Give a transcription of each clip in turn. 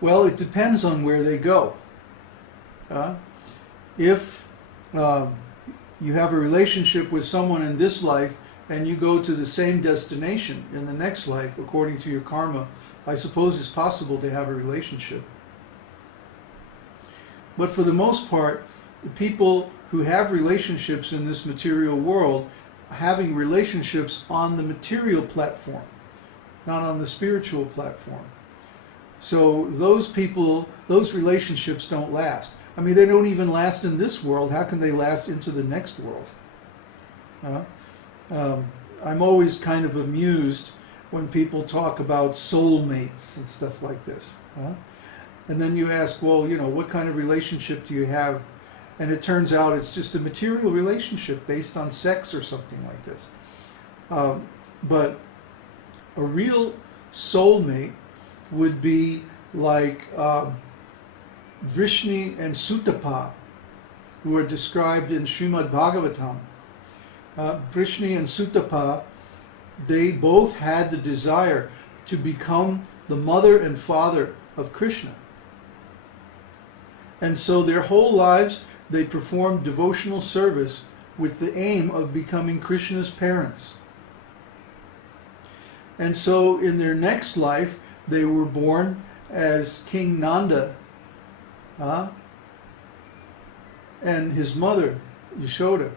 Well, it depends on where they go. If you have a relationship with someone in this life and you go to the same destination in the next life, according to your karma, I suppose it's possible to have a relationship. But for the most part, the people who have relationships in this material world, having relationships on the material platform, not on the spiritual platform. So those people, those relationships don't last. I mean, they don't even last in this world. How can they last into the next world? I'm always kind of amused when people talk about soulmates and stuff like this. And then you ask, well, you know, what kind of relationship do you have? And it turns out it's just a material relationship based on sex or something like this. But a real soulmate would be like Vrishni and Sutapa, who are described in Srimad Bhagavatam. Vrishni and Sutapa, they both had the desire to become the mother and father of Krishna. And so their whole lives they performed devotional service with the aim of becoming Krishna's parents. And so in their next life, they were born as King Nanda and his mother, Yashoda,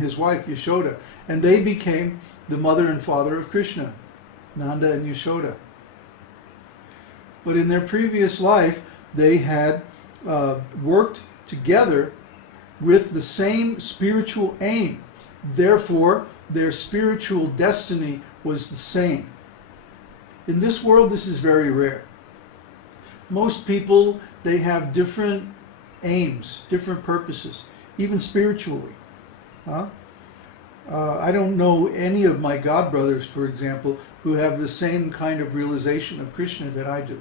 his wife Yashoda. And they became the mother and father of Krishna, Nanda and Yashoda. But in their previous life, they had worked together with the same spiritual aim. Therefore, their spiritual destiny was the same. In this world, this is very rare. Most people, they have different aims, different purposes, even spiritually. I don't know any of my god brothers, for example, who have the same kind of realization of Krishna that I do.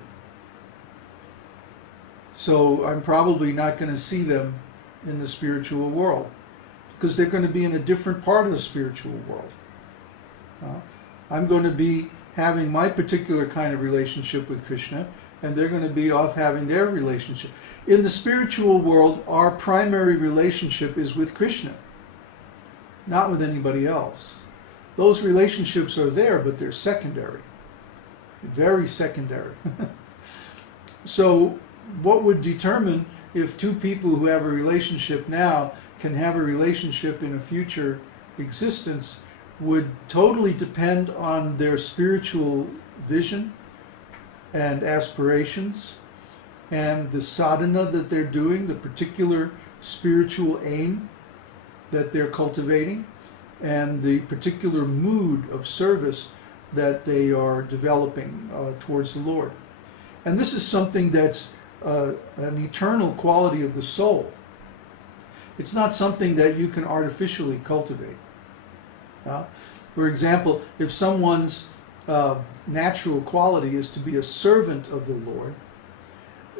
So I'm probably not going to see them in the spiritual world, because they're going to be in a different part of the spiritual world. I'm going to be having my particular kind of relationship with Krishna, and they're going to be off having their relationship. In the spiritual world, our primary relationship is with Krishna, not with anybody else. Those relationships are there, but they're secondary, very secondary. So what would determine if two people who have a relationship now can have a relationship in a future existence would totally depend on their spiritual vision and aspirations and the sadhana that they're doing, the particular spiritual aim that they're cultivating, and the particular mood of service that they are developing towards the Lord. And this is something that's an eternal quality of the soul. It's not something that you can artificially cultivate. For example, if someone's natural quality is to be a servant of the Lord,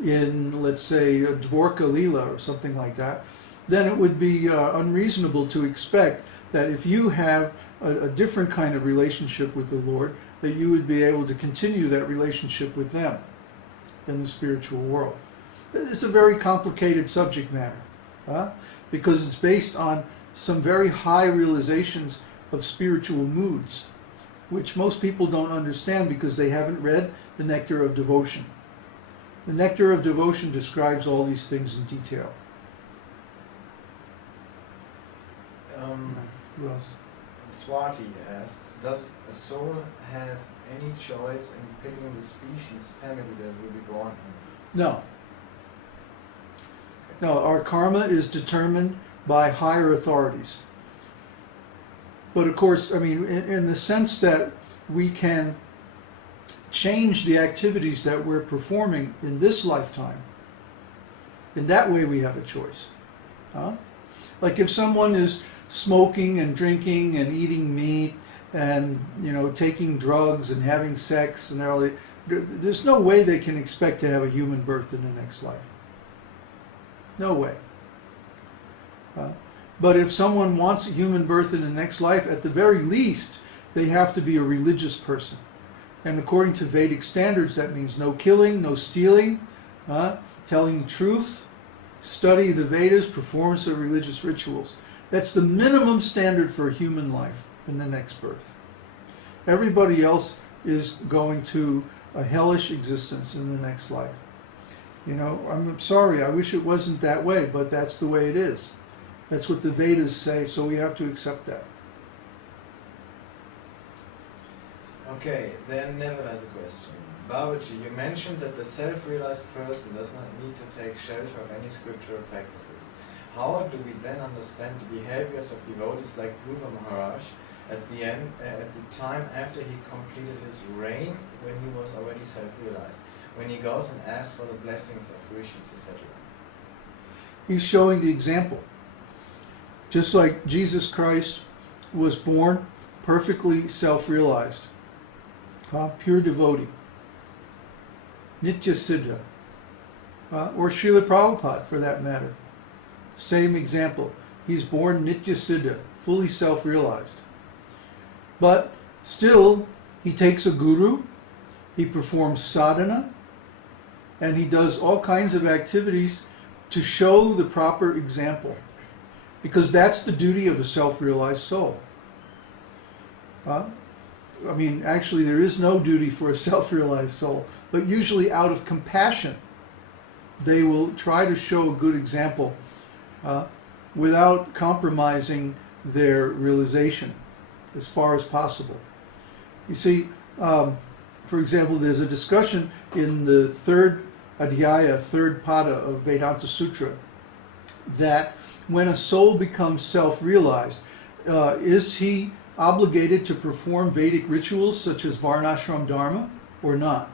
in, let's say, a Dvorka Lila or something like that, then it would be unreasonable to expect that if you have a different kind of relationship with the Lord, that you would be able to continue that relationship with them in the spiritual world. It's a very complicated subject matter, because it's based on some very high realizations of spiritual moods, which most people don't understand because they haven't read the Nectar of Devotion. The Nectar of Devotion describes all these things in detail. Who else? Swati asks, does a soul have any choice in picking the species family that will be born in? No. No, our karma is determined by higher authorities. But of course, in the sense that we can change the activities that we're performing in this lifetime, in that way we have a choice. Like if someone is smoking and drinking and eating meat and taking drugs and having sex and all that, there's no way they can expect to have a human birth in the next life. No way. But if someone wants a human birth in the next life, at the very least, they have to be a religious person. And according to Vedic standards, that means no killing, no stealing, telling the truth, study the Vedas, performance of religious rituals. That's the minimum standard for a human life in the next birth. Everybody else is going to a hellish existence in the next life. You know, I'm sorry, I wish it wasn't that way, but that's the way it is. That's what the Vedas say, so we have to accept that. Okay, then Neville has a question. Babaji, you mentioned that the self-realized person does not need to take shelter of any scriptural practices. How do we then understand the behaviors of devotees like Dhruva Maharaj at the time after he completed his reign, when he was already self-realized, when he goes and asks for the blessings of rishis, etc.? He's showing the example. Just like Jesus Christ was born perfectly self-realized, pure devotee, Nitya Siddha, or Srila Prabhupada for that matter. Same example. He's born Nitya Siddha, fully self-realized. But still, he takes a guru, he performs sadhana, and he does all kinds of activities to show the proper example. Because that's the duty of a self-realized soul. I mean, actually, there is no duty for a self-realized soul, but usually out of compassion, they will try to show a good example without compromising their realization as far as possible. You see, for example, there's a discussion in the third adhyaya, third pada of Vedanta Sutra, that when a soul becomes self-realized, is he obligated to perform Vedic rituals such as Varnashram Dharma or not?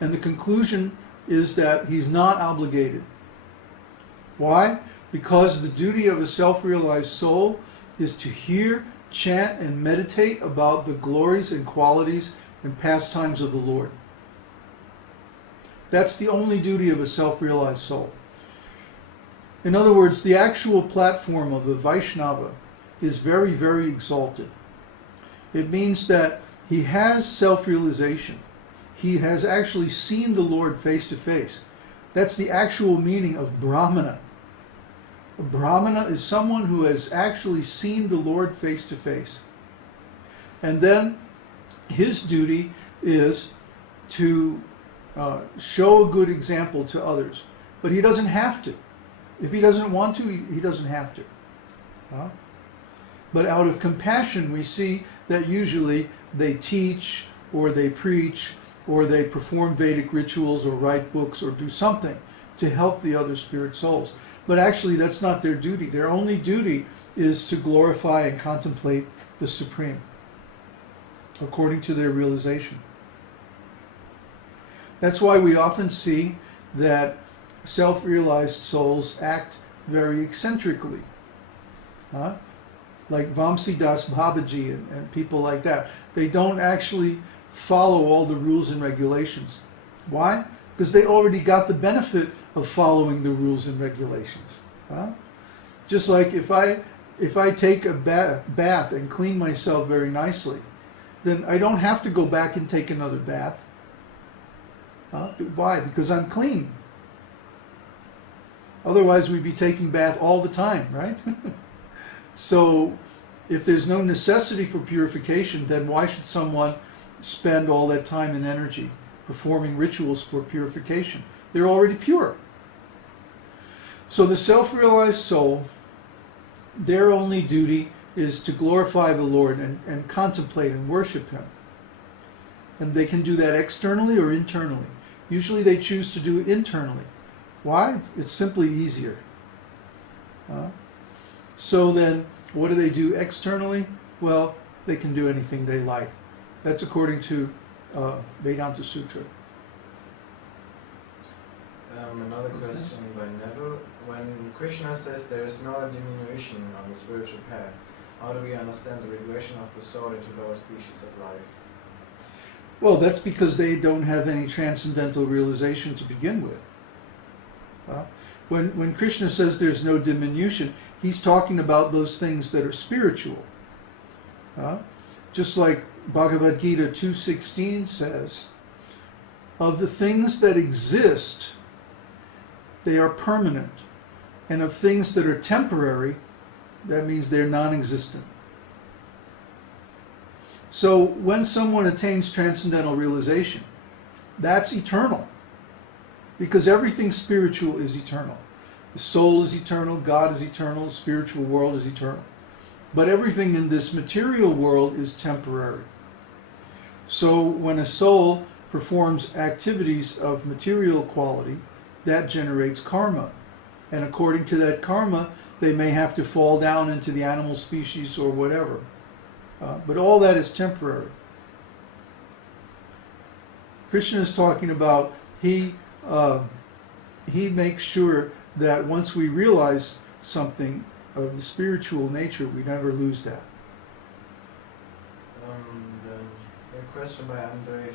And the conclusion is that he's not obligated. Why? Because the duty of a self-realized soul is to hear, chant, and meditate about the glories and qualities and pastimes of the Lord. That's the only duty of a self-realized soul. In other words, the actual platform of the Vaishnava is very, very exalted. It means that he has self-realization. He has actually seen the Lord face to face. That's the actual meaning of Brahmana. A Brahmana is someone who has actually seen the Lord face to face. And then his duty is to show a good example to others. But he doesn't have to. If he doesn't want to, he doesn't have to. But out of compassion, we see that usually they teach, or they preach, or they perform Vedic rituals, or write books, or do something to help the other spirit souls. But actually, that's not their duty. Their only duty is to glorify and contemplate the Supreme, according to their realization. That's why we often see that self-realized souls act very eccentrically. Like Vamsidas Babaji and people like that. They don't actually follow all the rules and regulations. Why? Because they already got the benefit of following the rules and regulations. Just like if I take a bath and clean myself very nicely, then I don't have to go back and take another bath. Why? Because I'm clean. Otherwise we'd be taking bath all the time, right? So if there's no necessity for purification, then why should someone spend all that time and energy performing rituals for purification? They're already pure. So the self-realized soul, their only duty is to glorify the Lord and contemplate and worship Him. And they can do that externally or internally. Usually they choose to do it internally. Why? It's simply easier. So then, what do they do externally? Well, they can do anything they like. That's according to Vedanta Sutra. Another question by Neville. When Krishna says there is no diminution on the spiritual path, how do we understand the regression of the soul into lower species of life? Well, that's because they don't have any transcendental realization to begin with. When Krishna says there's no diminution, he's talking about those things that are spiritual. Just like Bhagavad Gita 2:16 says, of the things that exist they are permanent. And of things that are temporary, that means they're non-existent. So when someone attains transcendental realization, that's eternal. Because everything spiritual is eternal. The soul is eternal, God is eternal, the spiritual world is eternal. But everything in this material world is temporary. So when a soul performs activities of material quality, that generates karma. And according to that karma, they may have to fall down into the animal species or whatever. But all that is temporary. Krishna is talking about he makes sure that once we realize something of the spiritual nature, we never lose that. A question by Andrej.